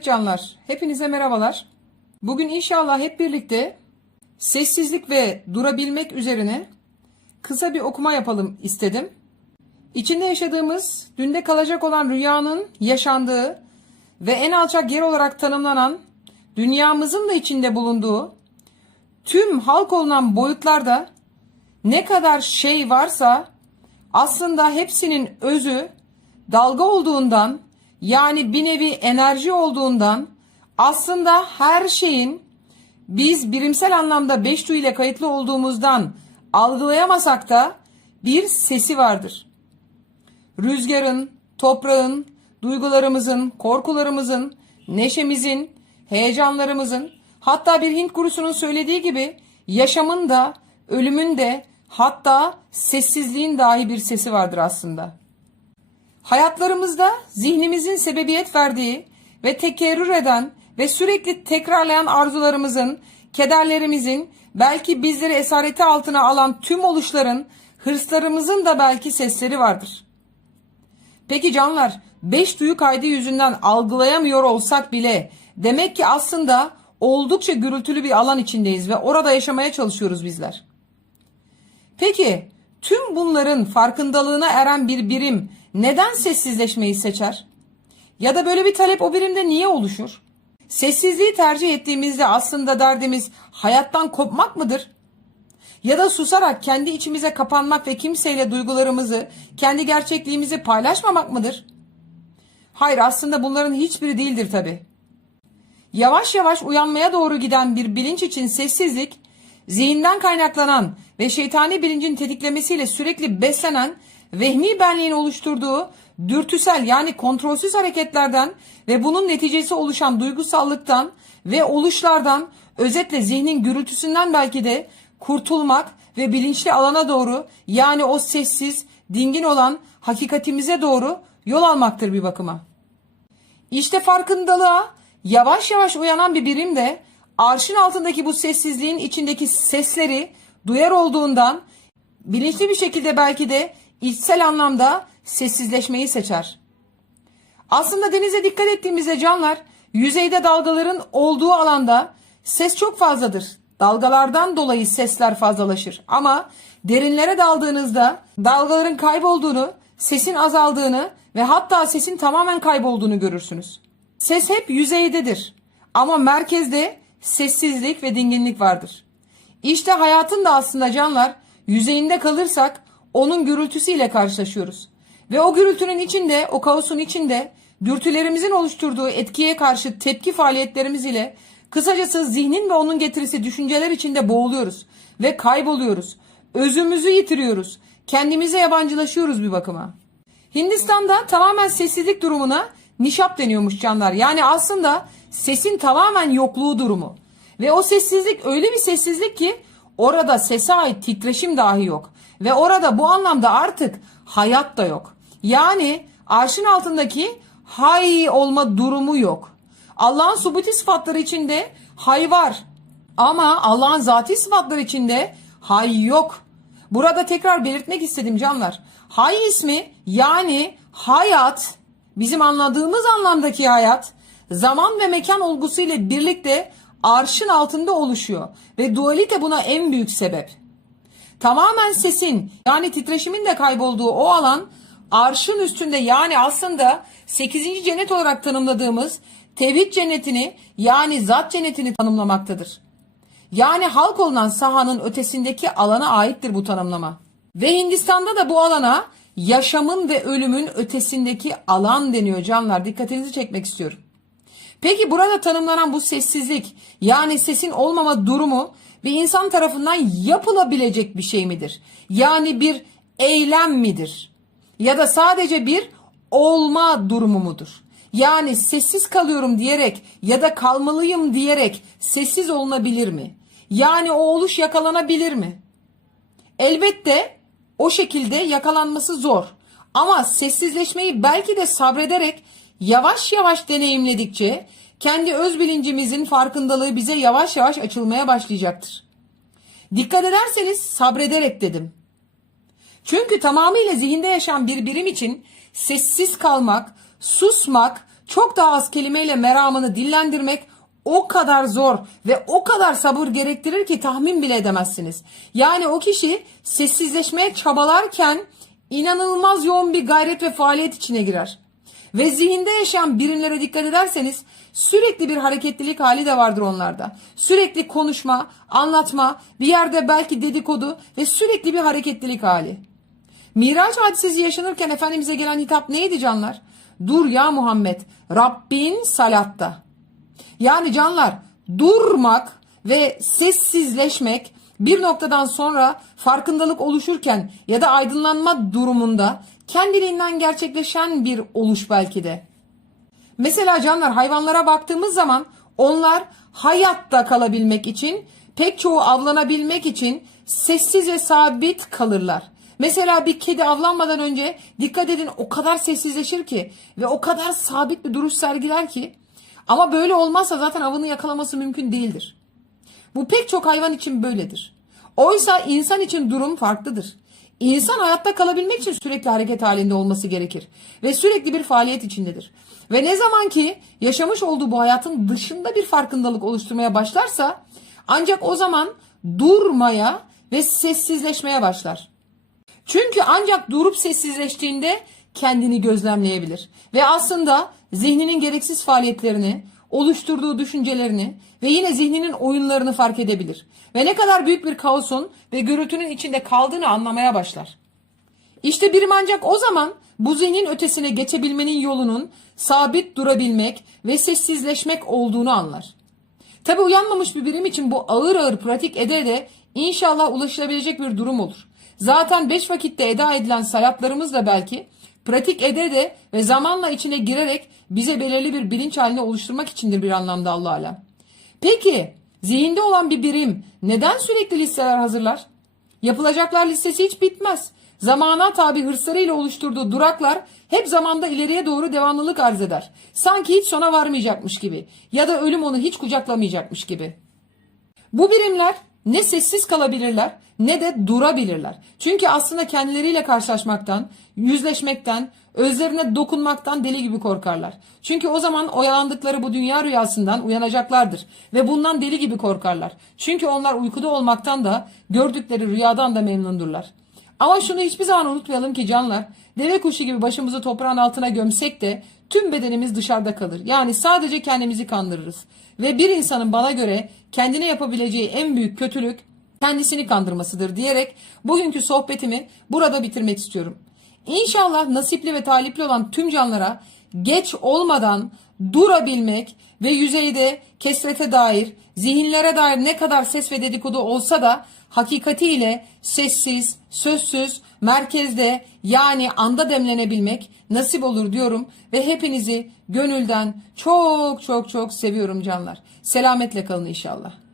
Evet canlar, hepinize merhabalar. Bugün inşallah hep birlikte sessizlik ve durabilmek üzerine kısa bir okuma yapalım istedim. İçinde yaşadığımız, dünde kalacak olan rüyanın yaşandığı ve en alçak yer olarak tanımlanan dünyamızın da içinde bulunduğu tüm halk olunan boyutlarda ne kadar şey varsa aslında hepsinin özü dalga olduğundan yani bir nevi enerji olduğundan aslında her şeyin biz birimsel anlamda beş duyu ile kayıtlı olduğumuzdan algılayamasak da bir sesi vardır. Rüzgarın, toprağın, duygularımızın, korkularımızın, neşemizin, heyecanlarımızın, hatta bir Hint gurusunun söylediği gibi yaşamın da, ölümün de, hatta sessizliğin dahi bir sesi vardır aslında. Hayatlarımızda zihnimizin sebebiyet verdiği ve tekerrür eden ve sürekli tekrarlayan arzularımızın, kederlerimizin, belki bizleri esareti altına alan tüm oluşların, hırslarımızın da belki sesleri vardır. Peki canlar, beş duyu kaydı yüzünden algılayamıyor olsak bile demek ki aslında oldukça gürültülü bir alan içindeyiz ve orada yaşamaya çalışıyoruz bizler. Peki tüm bunların farkındalığına eren bir birim neden sessizleşmeyi seçer? Ya da böyle bir talep o birimde niye oluşur? Sessizliği tercih ettiğimizde aslında derdimiz hayattan kopmak mıdır? Ya da susarak kendi içimize kapanmak ve kimseyle duygularımızı, kendi gerçekliğimizi paylaşmamak mıdır? Hayır aslında bunların hiçbiri değildir tabi. Yavaş yavaş uyanmaya doğru giden bir bilinç için sessizlik, zihinden kaynaklanan ve şeytani bilincin tetiklemesiyle sürekli beslenen vehmi benliğin oluşturduğu dürtüsel yani kontrolsüz hareketlerden ve bunun neticesi oluşan duygusallıktan ve oluşlardan özetle zihnin gürültüsünden belki de kurtulmak ve bilinçli alana doğru yani o sessiz, dingin olan hakikatimize doğru yol almaktır bir bakıma. İşte farkındalığa yavaş yavaş uyanan bir birim de arşın altındaki bu sessizliğin içindeki sesleri duyar olduğundan bilinçli bir şekilde belki de içsel anlamda sessizleşmeyi seçer. Aslında denize dikkat ettiğimizde canlar yüzeyde dalgaların olduğu alanda ses çok fazladır. Dalgalardan dolayı sesler fazlalaşır. Ama derinlere daldığınızda dalgaların kaybolduğunu, sesin azaldığını ve hatta sesin tamamen kaybolduğunu görürsünüz. Ses hep yüzeydedir. Ama merkezde sessizlik ve dinginlik vardır. İşte hayatın da aslında canlar yüzeyinde kalırsak onun gürültüsüyle karşılaşıyoruz. Ve o gürültünün içinde, o kaosun içinde dürtülerimizin oluşturduğu etkiye karşı tepki faaliyetlerimiz ile kısacası zihnin ve onun getirisi düşünceler içinde boğuluyoruz ve kayboluyoruz. Özümüzü yitiriyoruz. Kendimize yabancılaşıyoruz bir bakıma. Hindistan'da tamamen sessizlik durumuna nişap deniyormuş canlar. Yani aslında sesin tamamen yokluğu durumu. Ve o sessizlik öyle bir sessizlik ki orada sese ait titreşim dahi yok. Ve orada bu anlamda artık hayat da yok. Yani arşın altındaki hay olma durumu yok. Allah'ın subuti sıfatları içinde hay var. Ama Allah'ın zati sıfatları içinde hay yok. Burada tekrar belirtmek istedim canlar. Hay ismi yani hayat bizim anladığımız anlamdaki hayat zaman ve mekan olgusu ile birlikte arşın altında oluşuyor ve dualite buna en büyük sebep. Tamamen sesin yani titreşimin de kaybolduğu o alan arşın üstünde yani aslında 8. cennet olarak tanımladığımız tevhid cennetini yani zat cennetini tanımlamaktadır. Yani halk olunan sahanın ötesindeki alana aittir bu tanımlama. Ve Hindistan'da da bu alana yaşamın ve ölümün ötesindeki alan deniyor canlar. Dikkatinizi çekmek istiyorum. Peki burada tanımlanan bu sessizlik yani sesin olmama durumu bir insan tarafından yapılabilecek bir şey midir? Yani bir eylem midir? Ya da sadece bir olma durumu mudur? Yani sessiz kalıyorum diyerek ya da kalmalıyım diyerek sessiz olunabilir mi? Yani o oluş yakalanabilir mi? Elbette o şekilde yakalanması zor. Ama sessizleşmeyi belki de sabrederek yavaş yavaş deneyimledikçe kendi öz bilincimizin farkındalığı bize yavaş yavaş açılmaya başlayacaktır. Dikkat ederseniz sabrederek dedim. Çünkü tamamıyla zihinde yaşayan bir birim için sessiz kalmak, susmak çok daha az kelimeyle meramını dillendirmek o kadar zor ve o kadar sabır gerektirir ki tahmin bile edemezsiniz. Yani o kişi sessizleşmeye çabalarken inanılmaz yoğun bir gayret ve faaliyet içine girer. Ve zihinde yaşayan birimlere dikkat ederseniz sürekli bir hareketlilik hali de vardır onlarda. Sürekli konuşma, anlatma, bir yerde belki dedikodu ve sürekli bir hareketlilik hali. Miraç hadisesi yaşanırken Efendimiz'e gelen hitap neydi canlar? Dur ya Muhammed, Rabbin salatta. Yani canlar durmak ve sessizleşmek bir noktadan sonra farkındalık oluşurken ya da aydınlanma durumunda kendiliğinden gerçekleşen bir oluş belki de. Mesela canlar hayvanlara baktığımız zaman onlar hayatta kalabilmek için pek çoğu avlanabilmek için sessiz ve sabit kalırlar. Mesela bir kedi avlanmadan önce dikkat edin o kadar sessizleşir ki ve o kadar sabit bir duruş sergiler ki ama böyle olmazsa zaten avını yakalaması mümkün değildir. Bu pek çok hayvan için böyledir. Oysa insan için durum farklıdır. İnsan hayatta kalabilmek için sürekli hareket halinde olması gerekir ve sürekli bir faaliyet içindedir. Ve ne zaman ki yaşamış olduğu bu hayatın dışında bir farkındalık oluşturmaya başlarsa ancak o zaman durmaya ve sessizleşmeye başlar. Çünkü ancak durup sessizleştiğinde kendini gözlemleyebilir. Ve aslında zihninin gereksiz faaliyetlerini, oluşturduğu düşüncelerini ve yine zihninin oyunlarını fark edebilir. Ve ne kadar büyük bir kaosun ve gürültünün içinde kaldığını anlamaya başlar. İşte birim ancak o zaman bu zihnin ötesine geçebilmenin yolunun sabit durabilmek ve sessizleşmek olduğunu anlar. Tabi uyanmamış bir birim için bu ağır ağır pratik ede ede inşallah ulaşılabilecek bir durum olur. Zaten beş vakitte eda edilen salatlarımız da belki pratik ede de ve zamanla içine girerek bize belirli bir bilinç haline oluşturmak içindir bir anlamda Allah alem. Peki zihinde olan bir birim neden sürekli listeler hazırlar? Yapılacaklar listesi hiç bitmez. Zamana tabi hırslarıyla oluşturduğu duraklar hep zamanda ileriye doğru devamlılık arz eder. Sanki hiç sona varmayacakmış gibi ya da ölüm onu hiç kucaklamayacakmış gibi. Bu birimler ne sessiz kalabilirler ne de durabilirler. Çünkü aslında kendileriyle karşılaşmaktan, yüzleşmekten, özlerine dokunmaktan deli gibi korkarlar. Çünkü o zaman oyalandıkları bu dünya rüyasından uyanacaklardır ve bundan deli gibi korkarlar. Çünkü onlar uykuda olmaktan da gördükleri rüyadan da memnundurlar. Ama şunu hiçbir zaman unutmayalım ki canlar, deve kuşu gibi başımızı toprağın altına gömsek de tüm bedenimiz dışarıda kalır. Yani sadece kendimizi kandırırız. Ve bir insanın bana göre kendine yapabileceği en büyük kötülük kendisini kandırmasıdır diyerek bugünkü sohbetimi burada bitirmek istiyorum. İnşallah nasipli ve talipli olan tüm canlara geç olmadan durabilmek ve yüzeyde kesrete dair, zihinlere dair ne kadar ses ve dedikodu olsa da hakikatiyle sessiz, sözsüz, merkezde yani anda demlenebilmek nasip olur diyorum ve hepinizi gönülden çok çok çok seviyorum canlar. Selametle kalın inşallah.